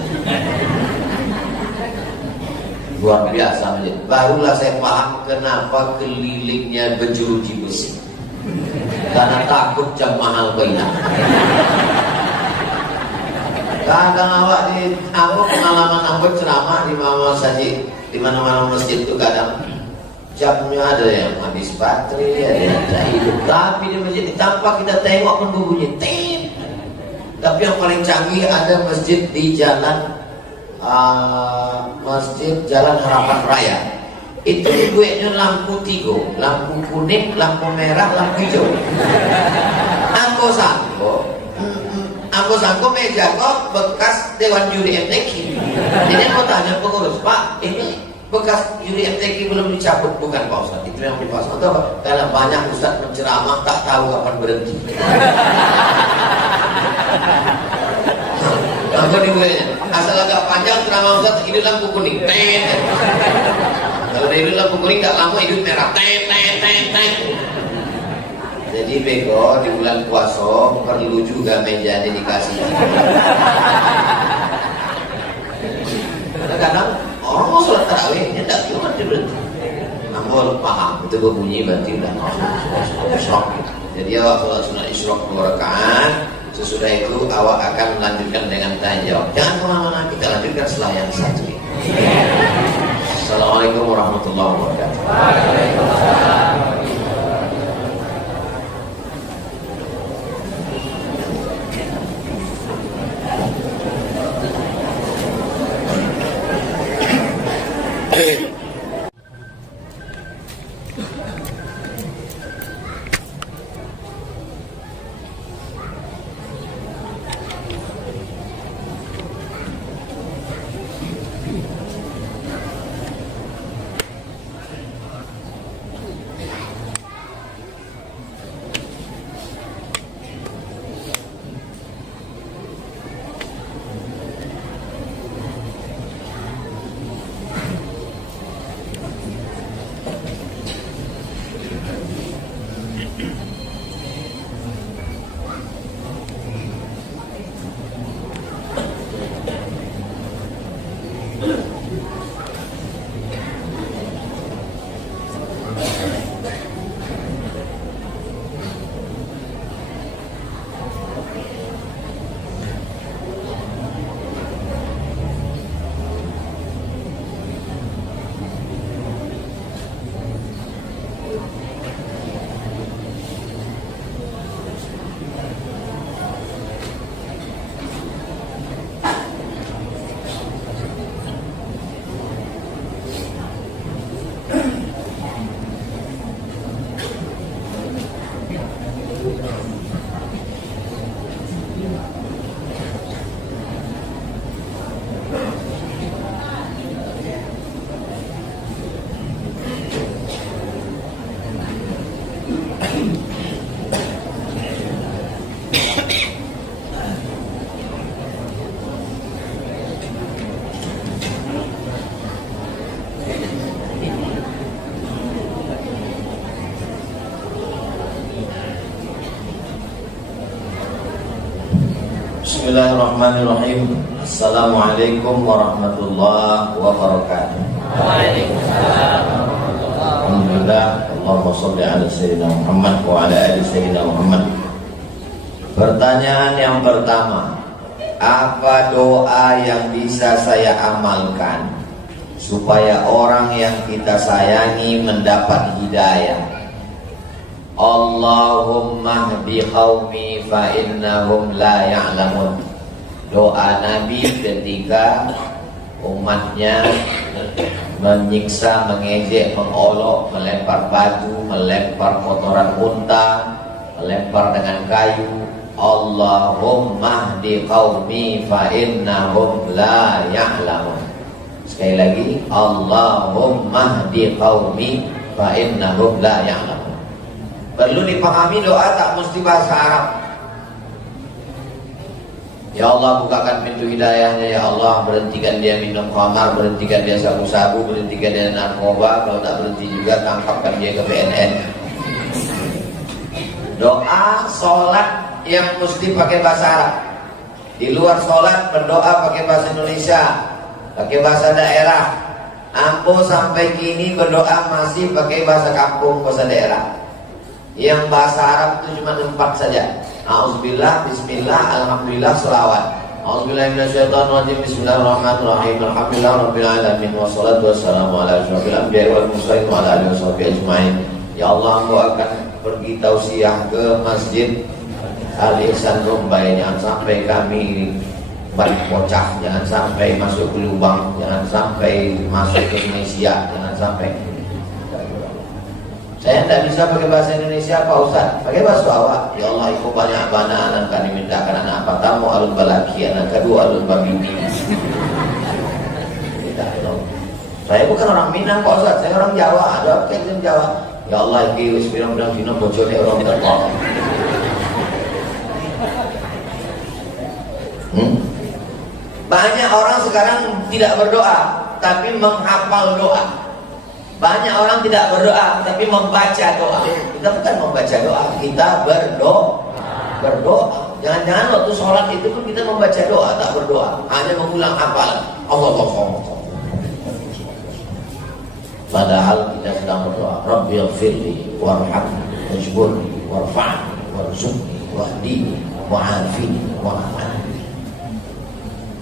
Luar biasa masjid. Barulah saya paham kenapa kelilingnya berjeruji besi. Karena takut jam mahal banyak. Kadang awak pengalaman aku ceramah di mana-mana masjid itu kadang jamnya ada yang habis baterai, ada yang tidak hidup. Tapi di masjid tanpa kita tengok pun bunyi tim. Tapi yang paling canggih ada masjid di jalan Masjid Jalan Harapan Raya. Itu duitnya lampu 3, lampu kuning, lampu merah, lampu hijau. Aku sangko meja kok bekas Dewan Juri MTQ. Jadi aku tanya pengurus, Pak, ini bekas juri MTQ belum dicabut? Bukan Pak Ustaz, itu yang dipasang. Atau apa? Karena banyak Ustaz menceramah tak tahu kapan berhenti. Langsung dibuatnya, asal agak panjang ceramah Ustaz, hidup lampu kuning. Kalau dia hidup lampu kuning gak lama hidup merah. Jadi bego di bulan puasa perlu juga meja dedikasi. Kadang-kadang orang mau sholat tarawih, tidak cuma berhenti. Namun paham itu berbunyi berarti udah isyraq. Jadi awak sholat sunat isyraq 2 rakaat. Sesudah itu awak akan melanjutkan dengan tanya jawab. Jangan kemana-mana, kita lanjutkan setelah yang satu ini. Assalamualaikum warahmatullahi wabarakatuh. Bismillahirrahmanirrahim. Assalamualaikum warahmatullahi wabarakatuh. Waalaikumsalam. Alhamdulillah. Allahumma sholli ala sayyidina Muhammad wa ala ali sayyidina Muhammad. Pertanyaan yang pertama, apa doa yang bisa saya amalkan supaya orang yang kita sayangi mendapat hidayah? Allahumma hdi qaumi fa innahum la ya'lamun. Doa Nabi ketika umatnya menyiksa, mengejek, mengolok, melempar batu, melempar kotoran unta, melempar dengan kayu. Allahumma hdi qaumi fa innahum la ya'lamun. Sekali lagi, Allahumma hdi qaumi fa innahum la ya'lamun. Perlu dipahami doa tak mesti bahasa Arab. Ya Allah, bukakan pintu hidayahnya. Ya Allah, berhentikan dia minum khamar, berhentikan dia sabu-sabu, berhentikan dia narkoba. Kalau tak berhenti juga, tangkapkan dia ke BNN. Doa sholat yang mesti pakai bahasa Arab. Di luar sholat berdoa pakai bahasa Indonesia, pakai bahasa daerah. Ambo sampai kini berdoa masih pakai bahasa kampung, bahasa daerah. Yang bahasa Arab itu cuma 4 saja. A'udzubillah, bismillah, alhamdulillah, selawat. A'udzubillahi minasyaitonirrajim. Bismillahirrahmanirrahim. Alhamdulillahirabbil alamin wassalatu wassalamu ala asyrofil anbiya'i wal mursalin wa ala alihi washabihi ajmain. Ya Allah, Engkau akan pergi tausiah ke Masjid Al Ihsan Rumbai. Jangan sampai kami balik bocah, jangan sampai masuk ke lubang, jangan sampai masuk ke Indonesia, jangan sampai. Saya tidak bisa pakai bahasa Indonesia Pak Ustaz, pakai bahasa Jawa. Ya Allah, ibu banyak bana anak kami mintakan anak apa tamu alun balaki, anak kedua alun babini. Saya bukan orang Minang Pak Ustaz, saya orang Jawa, ada apa Jawa. Ya Allah, iki wis pirang-pirang dina bojone orang teko. Banyak orang sekarang tidak berdoa tapi menghafal doa. Banyak orang tidak berdoa tapi membaca doa. Kita bukan membaca doa, kita berdoa. Jangan-jangan waktu sholat itu pun kita membaca doa, tak berdoa, hanya mengulang hafalan. Allah. Padahal kita sedang berdoa. Rabbighfirli warhamni wajburni warfa'ni warzuqni wahdini wa'afini wa'afani.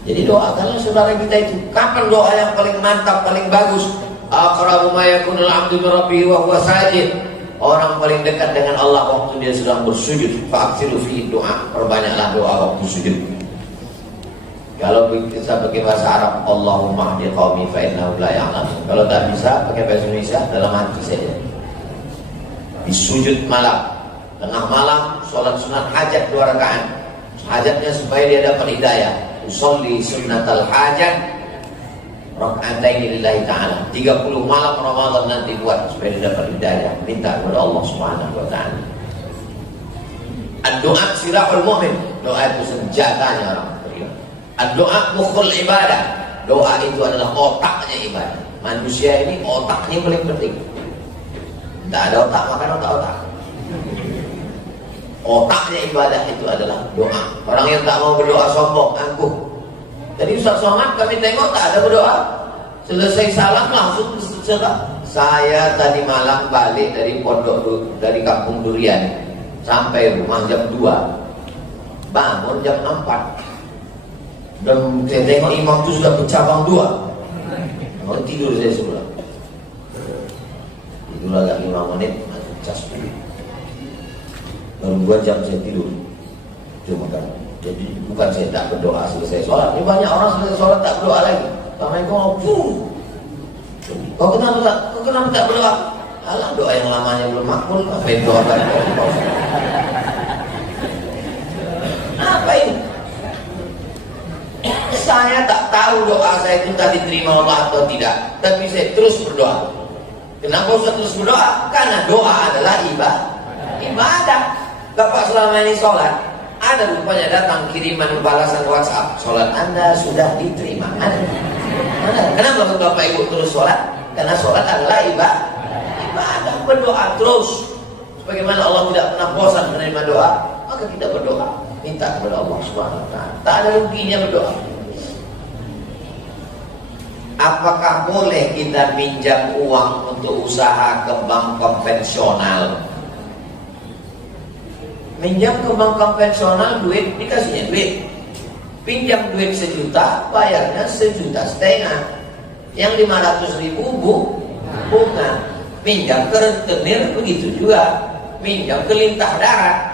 Jadi doakanlah saudara kita itu. Kapan doa yang paling mantap, paling bagus? Aqrabu ma yakunul 'abdu bi rabbih wa huwa sajid. Orang paling dekat dengan Allah waktu dia sedang bersujud. Fa'aksiru fi doa. Perbanyaklah doa waktu sujud. Kalau bisa pakai bahasa Arab, Allahumma hdi qaumi fa innahum la ya'lamun. Kalau tak bisa pakai bahasa Indonesia, dalam hati saja. Di sujud malam, tengah malam, sholat sunat hajat 2 rakaat. Hajatnya supaya dia dapat hidayah. Usolli sunnatal hajat raka'ataini lillahi ta'ala. 30 malam Ramadan nanti buat supaya dia dapat hidayah. Minta kepada Allah Subhanahu wa ta'ala. Doa sirahul mu'min. Doa itu senjatanya orang. Doa mukhul ibadah. Doa itu adalah otaknya ibadah. Manusia ini otaknya paling penting. Tidak ada otak, makan otak. Otaknya ibadah itu adalah doa. Orang yang tak mau berdoa sombong, angkuh. Tadi Ustaz Somad kami tengok tak ada berdoa. Selesai salam langsung berserak. Saya tadi malam balik dari pondok, dari kampung Durian, sampai rumah jam 2, bangun jam 4. Dan saya tengok imam itu sudah bercabang 2. Mau tidur saya sebelah. Tidur agak 5 menit, masuk cas dulu. Baru 2 jam saya tidur. Cuma kan, jadi bukan saya tak berdoa selesai sholat. Ini banyak orang selesai sholat tak berdoa lagi. Assalamualaikum. Kau kenapa tak berdoa? Alah, doa yang lamanya belum makbul. Apa yang doa kan? Apa ini? Saya tak tahu doa saya itu tadi diterima Allah atau tidak, tapi saya terus berdoa. Kenapa saya terus berdoa? Karena doa adalah ibadah. Bapak selama ini sholat, ada rupanya datang kiriman balasan WhatsApp, sholat Anda sudah diterima. Ada. Kenapa Bapak Ibu terus sholat? Karena sholat adalah ibadah. Berdoa terus. Bagaimana Allah tidak pernah bosan menerima doa, maka kita berdoa, minta kepada Allah Subhanahu wa ta'ala. Tak ada ruginya berdoa. Apakah boleh kita minjam uang untuk usaha ke bank konvensional? Minjam ke bank konvensional duit, dikasihnya duit. Pinjam duit 1 juta, bayarnya 1,5 juta. Yang 500.000 bunga. Minjam ke rentenir begitu juga. Minjam ke lintah darat.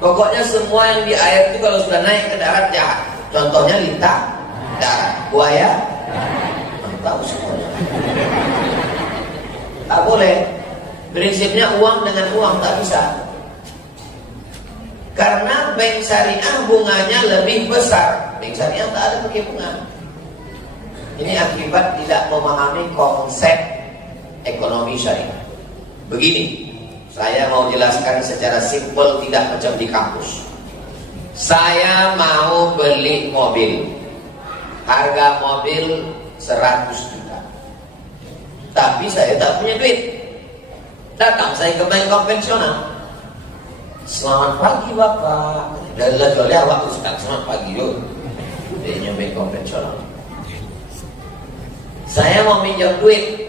Pokoknya semua yang di air itu kalau sudah naik ke darat jahat. Contohnya lintah darat, buaya. Tahu semuanya. Tak boleh. Prinsipnya uang dengan uang tak bisa. Karena bank syariah bunganya lebih besar. Bank syariah tak ada pakai bunga. Ini akibat tidak memahami konsep ekonomi syariah. Begini, saya mau jelaskan secara simpel, tidak macam di kampus. Saya mau beli mobil. Harga mobil 100 juta. Tapi saya tak punya duit. Datang saya ke bank konvensional. Selamat pagi Bapak. Dari lagi awak Ustaz, selamat pagi yuk. Dia bank konvensional. Saya mau minjam duit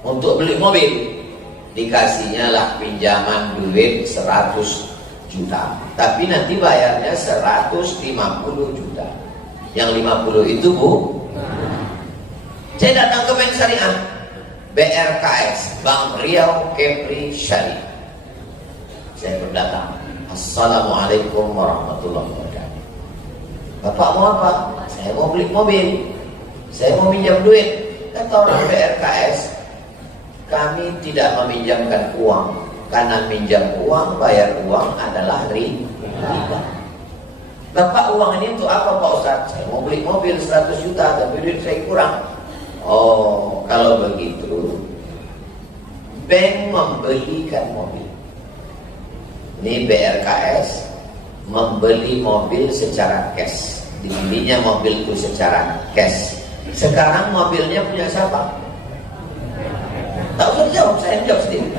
untuk beli mobil. Dikasihnya lah pinjaman duit 100 juta. Tapi nanti bayarnya 150 juta. Yang 50 itu saya datang ke bank syariah, BRKS, Bank Riau Kepri Syariah. Saya berdatang, Assalamualaikum warahmatullahi wabarakatuh. Bapak mau apa? Saya mau beli mobil, saya mau minjam duit. Kata orang BRKS, kami tidak meminjamkan uang, karena minjam uang, bayar uang adalah riba. Bapak, uang ini untuk apa Pak Ustadz? Saya mau beli mobil 100 juta, tapi duit saya kurang. Oh, kalau begitu bank membelikan mobil. Ini BRKS membeli mobil secara cash. Dibelinya mobil itu secara cash. Sekarang mobilnya punya siapa? Tak usah dijawab, saya jawab sendiri.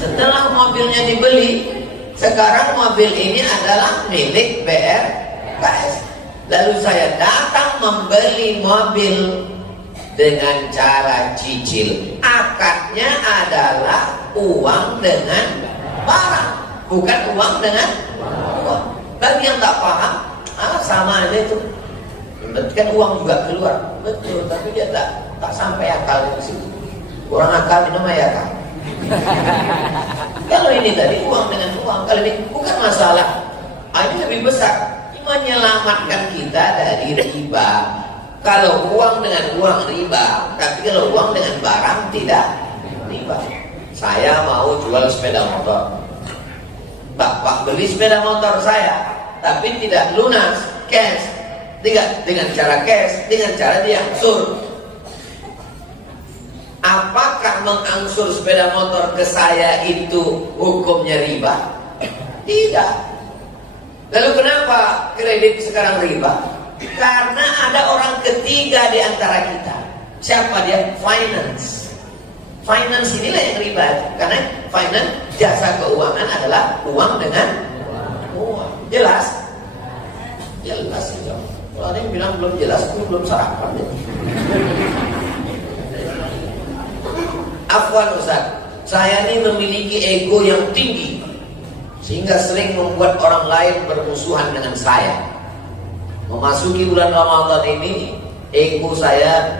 Setelah mobilnya dibeli, sekarang mobil ini adalah milik BRKS. Lalu saya datang membeli mobil dengan cara cicil. Akadnya adalah uang dengan barang, bukan uang dengan uang. Bagi yang tak paham, sama aja itu. Kan uang juga keluar, betul, tapi dia tak sampai akalnya di situ. Kurang akal ini namanya akal. Kalau ini tadi uang dengan uang, kalau ini bukan masalah. Ini lebih besar, menyelamatkan kita dari riba. Kalau uang dengan uang riba, tapi kalau uang dengan barang tidak riba. Saya mau jual sepeda motor, Bapak beli sepeda motor saya, tapi tidak lunas, cash, dengan cara cash, dengan cara diangsur. Apakah mengangsur sepeda motor ke saya itu hukumnya riba? Tidak. Lalu kenapa kredit sekarang riba? Karena ada orang ketiga di antara kita. Siapa dia? Finance. Finance inilah yang riba. Karena finance, jasa keuangan adalah uang dengan uang. Jelas? Jelas ya. Kalau ada yang bilang belum jelas, itu belum sarapan deh. Afwan Ustaz, saya ini memiliki ego yang tinggi sehingga sering membuat orang lain bermusuhan dengan saya. Memasuki bulan Ramadan ini, ego saya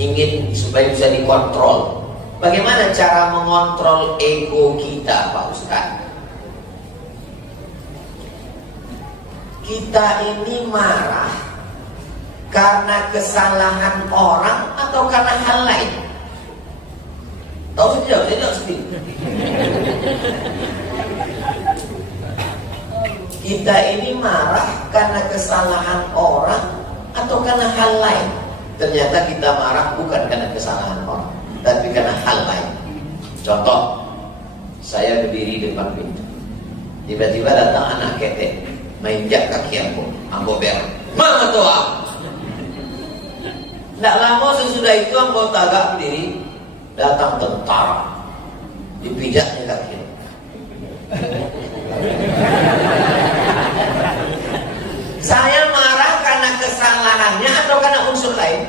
ingin supaya bisa dikontrol. Bagaimana cara mengontrol ego kita, Pak Ustaz? Kita ini marah karena kesalahan orang atau karena hal lain? Tahu saja, saya tidak sedih. Kita ini marah karena kesalahan orang atau karena hal lain? Ternyata kita marah bukan karena kesalahan orang, tapi karena hal lain. Contoh, saya berdiri depan pintu, tiba-tiba datang anak ketek, mainjak kaki ambo ber, mama tua. Tidak lama sesudah itu ambo tagak berdiri, datang tentara, dipijaknya kaki. Saya marah karena kesalahannya atau karena unsur lain?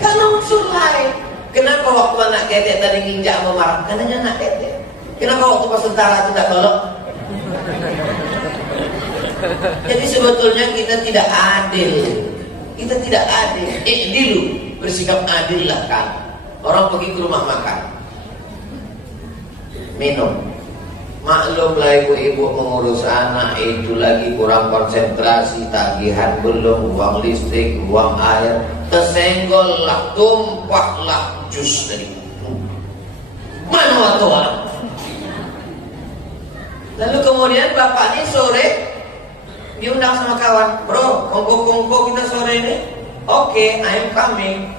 Karena unsur lain. Kenapa waktu anak ketek tadi nginjak memarah? Karena anak ketek. Kenapa waktu pas tentara tidak tolong? Jadi sebetulnya kita tidak adil. Kita tidak adil. Dulu bersikap adil lah kan. Orang pergi ke rumah makan, minum. Maklumlah ibu-ibu mengurus anak itu lagi kurang konsentrasi, tagihan belum, uang listrik, uang air, tersenggol lah, tumpahlah jus dari itu. Mana waktu? Lalu kemudian bapak ini sore diundang sama kawan, bro, kongko kita sore ini, oke, I am coming.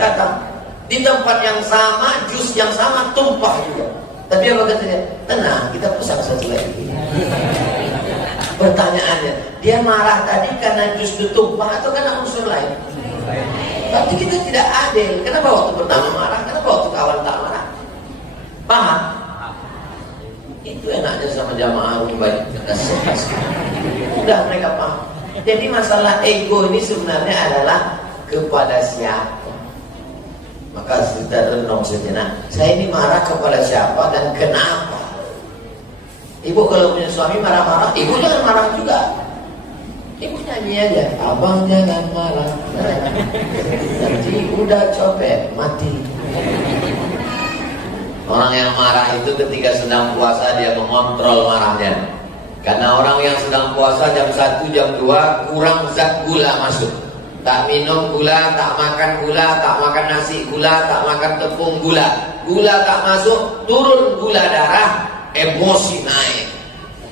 Datang di tempat yang sama, jus yang sama, tumpah juga. Tapi apa katanya? Tenang, kita pesan satu lagi. Pertanyaannya, dia marah tadi karena jus ditumpah atau karena unsur lain? Berarti kita tidak adil. Kenapa waktu pertama marah? Kenapa waktu kawan tak marah? Paham? Itu enaknya sama jamaah banyak udah mereka paham. Jadi masalah ego ini sebenarnya adalah kepada siapa. Maka kita renung sejenak, saya ini marah kepada siapa dan kenapa? Ibu kalau punya suami marah-marah, ibu jangan marah juga. Ibu nyanyi aja, abang jangan marah, nanti udah copet mati. Orang yang marah itu ketika sedang puasa dia mengontrol marahnya. Karena orang yang sedang puasa jam 1, jam 2 kurang zat gula masuk. Tak minum gula, tak makan gula, tak makan nasi gula, tak makan tepung gula. Gula tak masuk, turun gula darah, emosi naik.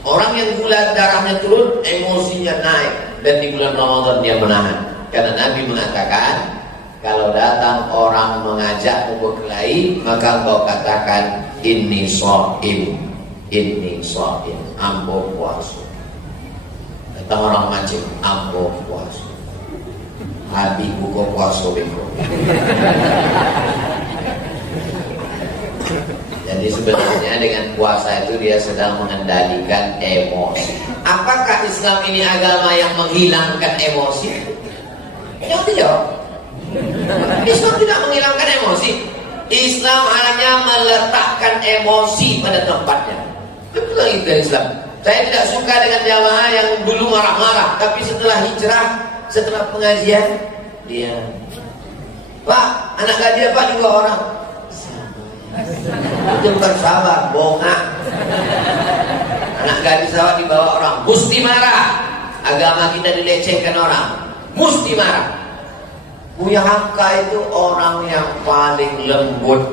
Orang yang gula darahnya turun, emosinya naik. Dan di bulan Ramadan dia menahan. Karena Nabi mengatakan, kalau datang orang mengajak berkelahi, maka kau katakan, inni shaim, inni shaim, ambo puasa. Datang orang mancing, ambo puasa. Habis buka puasa beko. Jadi sebenarnya dengan puasa itu dia sedang mengendalikan emosi. Apakah Islam ini agama yang menghilangkan emosi? Jawab. Islam tidak menghilangkan emosi. Islam hanya meletakkan emosi pada tempatnya. Betul itu Islam. Saya tidak suka dengan jamaah yang dulu marah-marah, tapi setelah hijrah, setelah pengajian, dia, Pak, anak gaji Pak 2 orang. Itu bukan sabar, bongak. Anak gadis sawah dibawa orang, mesti marah. Agama kita dilecehkan orang, mesti marah. Buya Hamka itu orang yang paling lembut.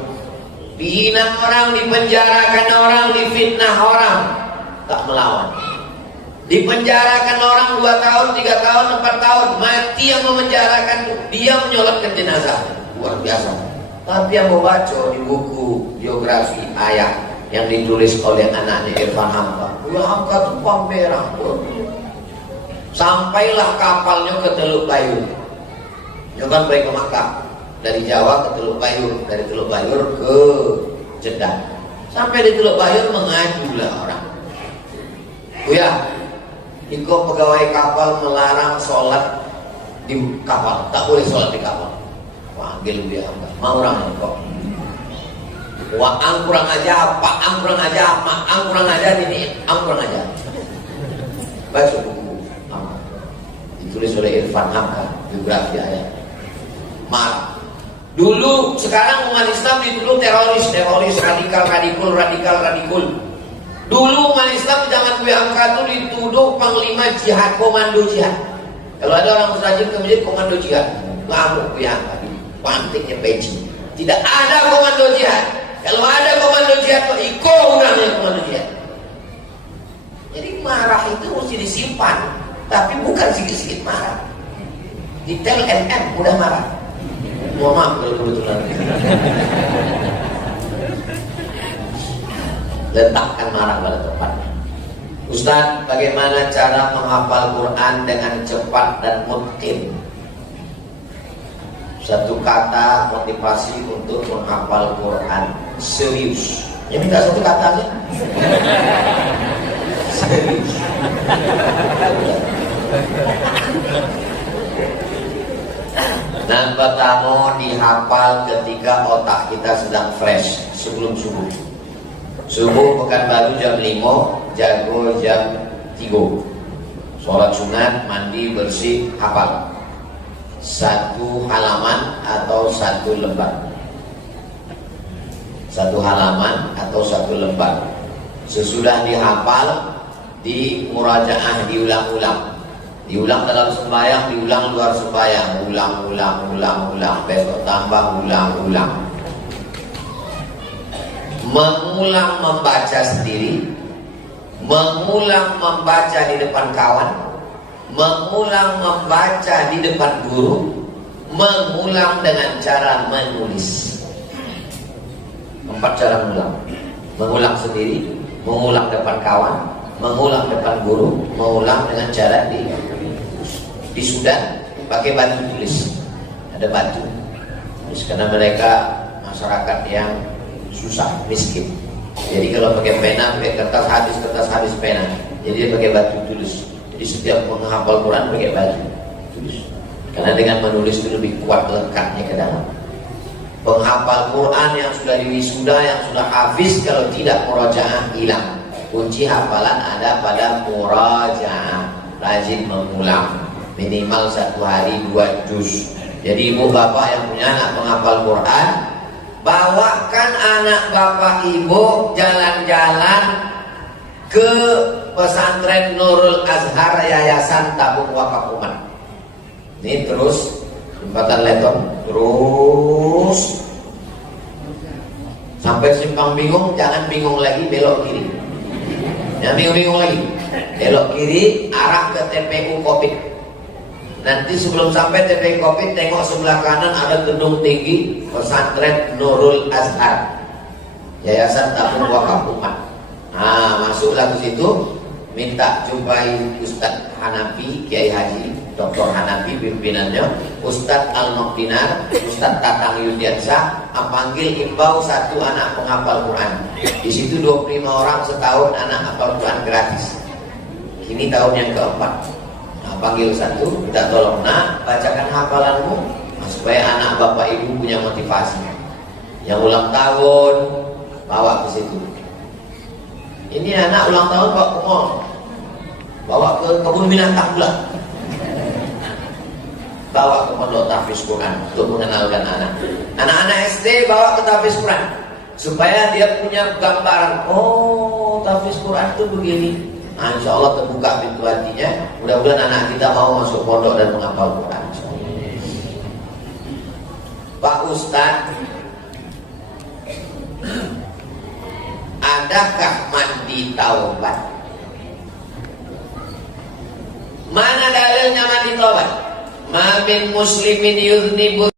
Dihina orang, dipenjarakan orang, difitnah orang, tak melawan. Dipenjarakan orang 2 tahun, 3 tahun, 4 tahun, mati yang memenjarakan, dia menyolatkan jenazah. Luar biasa. Tapi yang mau baca di buku biografi ayah yang ditulis oleh anaknya Irfan Hamka, Buya Hamka itu pamerah. Sampailah kapalnya ke Teluk Bayur. Dia kan pergi ke Makkah, dari Jawa ke Teluk Bayur, dari Teluk Bayur ke Jeddah. Sampai di Teluk Bayur mengajulah orang, Buya, Iko pegawai kapal melarang sholat di kapal, tak boleh sholat di kapal. Panggil Buya Hamka, mau orang kok. Wah, ang kurang aja, Pak, ang kurang aja, Mak, ang kurang aja, ini, ang kurang aja. Baca buku ditulis oleh Irfan Hamka, biografi ayah. Marah. Dulu, sekarang umat Islam dituduh teroris, radikal. Dulu umat Islam di zaman Buya Hamka itu dituduh panglima jihad, komando jihad. Kalau ada orang mustajib ke masjid, komando jihad, ngamuk Buya Hamka, pantiknya peci. Tidak ada komando jihad. Kalau ada komando jihad, iko orangnya komando jihad. Jadi marah itu mesti disimpan, tapi bukan sedikit-sedikit marah. Detail NM udah marah. Mohon maaf kalau kebetulan. Letakkan marah pada tempatnya. Ustaz, bagaimana cara menghafal Quran dengan cepat dan mungkin? Satu kata motivasi untuk menghafal Quran serius. Ya minta satu kata aja. Serius. Dan pertama dihafal ketika otak kita sedang fresh sebelum subuh. Subuh Pekanbaru jam 5, jago jam 3. Sholat sunat, mandi, bersih, hafal. 1 halaman atau 1 lembar. 1 halaman atau 1 lembar. Sesudah dihafal, di murajaah, diulang-ulang. Diulang dalam sembahyang, diulang luar sembahyang, ulang. Besok tambah ulang. Mengulang membaca sendiri, mengulang membaca di depan kawan, mengulang membaca di depan guru, mengulang dengan cara menulis. 4 cara mengulang. Mengulang sendiri, mengulang depan kawan, mengulang depan guru, mengulang dengan cara di Sudan pakai batu tulis. Ada batu tulis, karena mereka masyarakat yang susah, miskin. Jadi kalau pakai pena, pakai kertas hadis pena. Jadi dia pakai batu tulis. Jadi setiap menghafal Quran pakai batu tulis. Karena dengan menulis itu lebih kuat lekatnya ke dalam. Penghafal Quran yang sudah diwisuda, yang sudah hafiz, kalau tidak murajaah hilang. Kunci hafalan ada pada murajaah. Rajin mengulang, minimal 1 hari 2 juz. Jadi ibu bapak yang punya anak penghafal Quran, bawakan anak bapak ibu jalan-jalan ke pesantren Nurul Azhar Yayasan Tabung Wakaf Umat. Ini terus jembatan Leton terus sampai simpang bingung, jangan bingung lagi, belok kiri. Jangan bingung-bingung lagi, belok kiri arah ke TPU Kopit. Nanti sebelum sampai TPU Kopit, tengok sebelah kanan ada gedung tinggi pesantren Nurul Azhar Yayasan Tabung Wakaf Umat. Nah, masuklah ke situ, minta jumpai Ustadz Hanafi, Kiai Haji Dr. Hanafi pimpinannya, Ustadz Al-Nokdinar, Ustadz Tatang Yudiansa, panggil imbau satu anak penghafal Quran. Di situ 25 orang setahun anak hafal Quran gratis. Ini tahun yang keempat. Nah, panggil satu, minta tolong, nak, bacakan hafalanmu, supaya anak bapak ibu punya motivasi. Yang ulang tahun, bawa ke situ. Ini anak ulang tahun bawa ke mall, bawa ke kebun binatang pula, bawa ke pondok tahfiz Quran untuk mengenalkan anak. Anak-anak SD bawa ke tahfiz Quran supaya dia punya gambaran, oh tahfiz Quran itu begini. Nah, insya Allah terbuka pintu hatinya. Mudah-mudahan anak kita mau masuk pondok dan menghafal Quran. Pak Ustadz, adakah mandi taubat? Mana dalilnya mandi taubat? Ma min muslimin yudhnibu